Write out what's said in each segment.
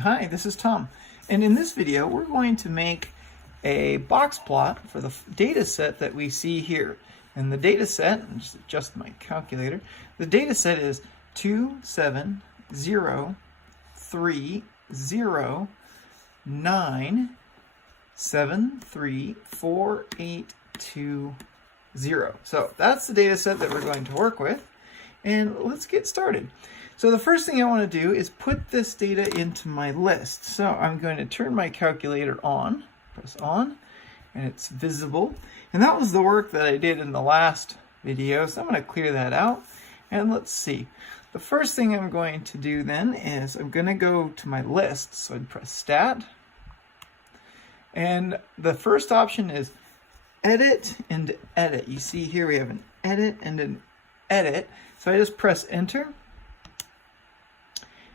Hi, this is Tom, and in this video we're going to make a box plot for the data set that we see here. And the data set, and just adjust my calculator, the data set is 27030973482. So that's the data set that we're going to work with, and let's get started. So the first thing I want to do is put this data into my list. So I'm going to turn my calculator on, press on, and it's visible. And that was the work that I did in the last video, so I'm going to clear that out. And let's see. The first thing I'm going to do then is I'm going to go to my list. So I'd press Stat. And the first option is Edit and Edit. You see here we have an Edit and an Edit. So I just press Enter.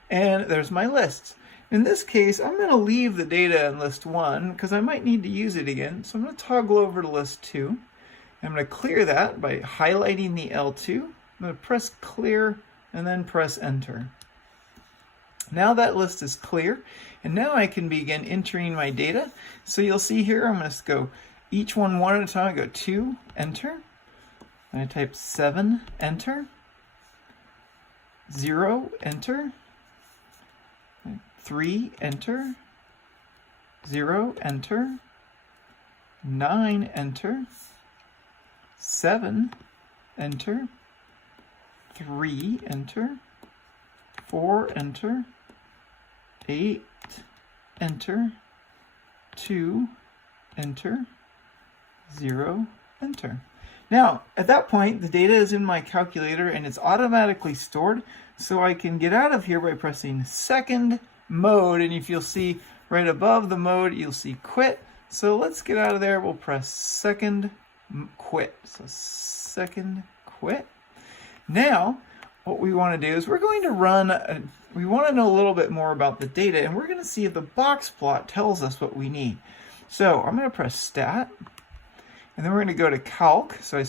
And there's my lists. In this case, I'm going to leave the data in list 1 because I might need to use it again. So I'm going to toggle over to list 2. I'm going to clear that by highlighting the L2. I'm going to press clear and then press enter. Now that list is clear, and now I can begin entering my data. So you'll see here I'm going to go each one at a time. I go 2, enter. Then I type 7, enter. 0, enter. 3, enter. 0, enter. 9, enter. 7, enter. 3, enter. 4, enter. 8, enter. 2, enter. 0, enter. Now, at that point, the data is in my calculator and it's automatically stored, so I can get out of here by pressing second mode, and if you'll see right above the mode, you'll see quit. So let's get out of there. We'll press second quit. So second quit. Now, what we want to do is we're going to run, we want to know a little bit more about the data, and we're going to see if the box plot tells us what we need. So I'm going to press Stat. And then we're going to go to Calc. So I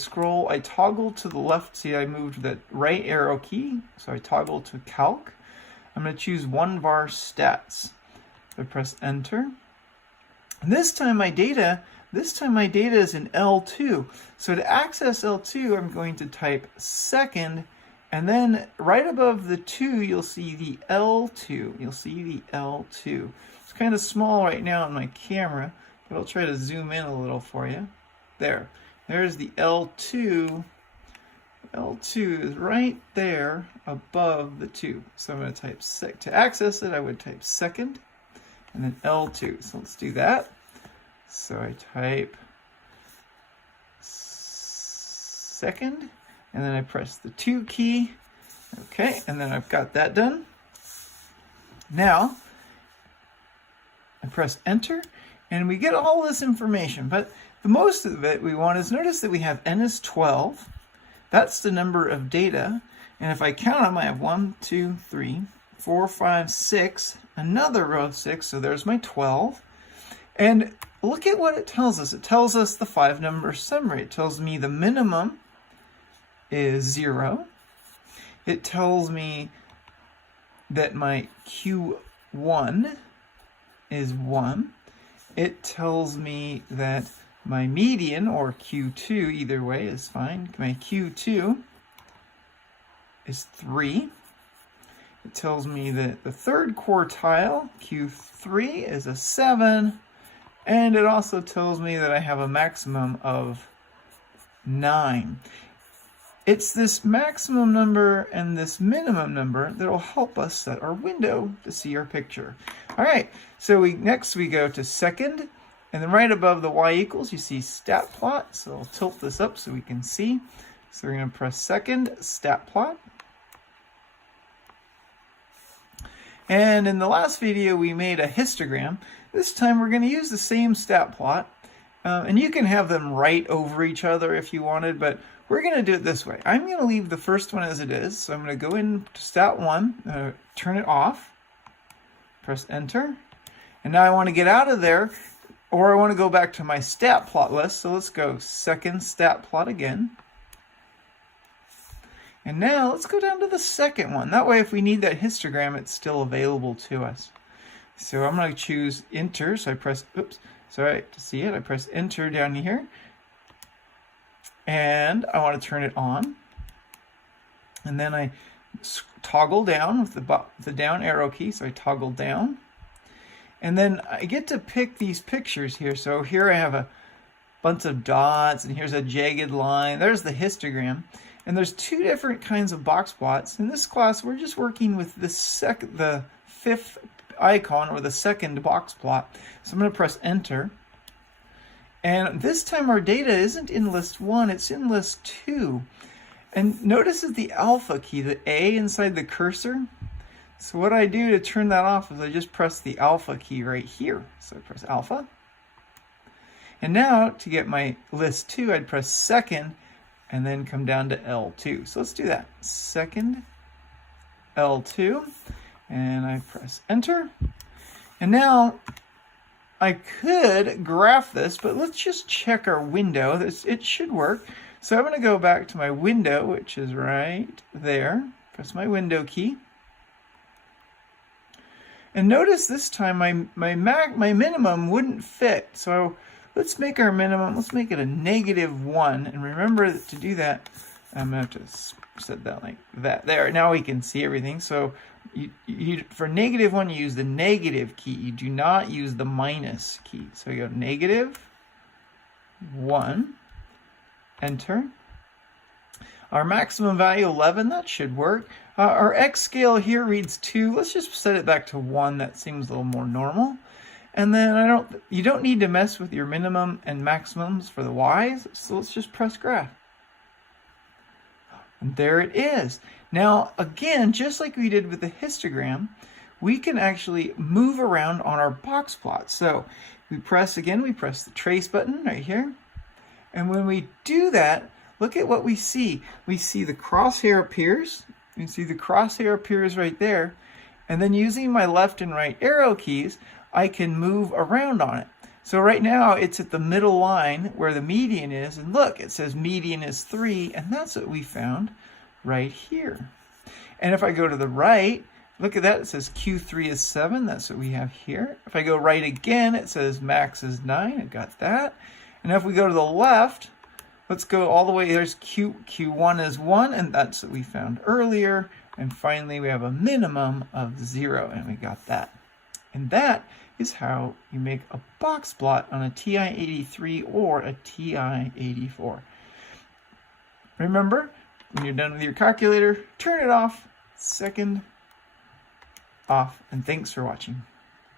toggle to the left. See, I moved the right arrow key. So I toggle to Calc. I'm going to choose 1 var stats. So I press enter. And this time my data is in L2. So to access L2, I'm going to type second. And then right above the 2, you'll see the L2. You'll see the L2. It's kind of small right now on my camera, but I'll try to zoom in a little for you. There's the L2. L2 is right there above the 2. So I'm going to type to access it, I would type second and then L2. So let's do that. So I type second and then I press the 2 key. Okay, and then I've got that done. Now I press enter and we get all this information, but the most of it we want is, notice that we have n is 12. That's the number of data. And if I count them, I have 1, 2, 3, 4, 5, 6, another row of 6. So there's my 12. And look at what it tells us. It tells us the 5-number summary. It tells me the minimum is 0. It tells me that my Q1 is 1. It tells me that my median, or Q2, either way is fine. My Q2 is 3. It tells me that the third quartile, Q3, is a 7. And it also tells me that I have a maximum of 9. It's this maximum number and this minimum number that will help us set our window to see our picture. All right, so next we go to second. And then right above the y equals, you see stat plot. So I'll tilt this up so we can see. So we're going to press second, stat plot. And in the last video, we made a histogram. This time we're going to use the same stat plot. And you can have them right over each other if you wanted, but we're going to do it this way. I'm going to leave the first one as it is. So I'm going to go into stat 1, turn it off, press enter. And now I want to get out of there, or I want to go back to my stat plot list. So let's go second stat plot again. And now let's go down to the second one. That way, if we need that histogram, it's still available to us. So I'm going to choose enter. So I press, oops, sorry, to see it, I press enter down here. And I want to turn it on. And then I toggle down with the down arrow key. So I toggle down. And then I get to pick these pictures here. So here I have a bunch of dots, and here's a jagged line. There's the histogram. And there's two different kinds of box plots. In this class, we're just working with the fifth icon, or the second box plot. So I'm going to press enter. And this time our data isn't in list 1, it's in list 2. And notice is the alpha key, the A inside the cursor. So what I do to turn that off is I just press the alpha key right here. So I press alpha. And now to get my list 2, I'd press second and then come down to L2. So let's do that. Second, L2, and I press enter. And now I could graph this, but let's just check our window. It should work. So I'm going to go back to my window, which is right there. Press my window key. And notice this time my minimum wouldn't fit. So let's make our minimum, let's make it a -1. And remember that to do that, I'm going to have to set that like that. There, now we can see everything. So for -1, you use the negative key. You do not use the minus key. So you go -1, enter. Our maximum value 11, that should work. Our X scale here reads 2. Let's just set it back to 1. That seems a little more normal. And then you don't need to mess with your minimum and maximums for the Y's. So let's just press graph. And there it is. Now, again, just like we did with the histogram, we can actually move around on our box plot. So we press the trace button right here. And when we do that, look at what we see. We see the crosshair appears. You can see the crosshair appears right there. And then using my left and right arrow keys, I can move around on it. So right now it's at the middle line where the median is. And look, it says median is 3. And that's what we found right here. And if I go to the right, look at that. It says Q3 is 7. That's what we have here. If I go right again, it says max is 9. I got that. And if we go to the left, let's go all the way. There's Q1 is 1, and that's what we found earlier. And finally, we have a minimum of 0, and we got that. And that is how you make a box plot on a TI-83 or a TI-84. Remember, when you're done with your calculator, turn it off, second, off, and thanks for watching.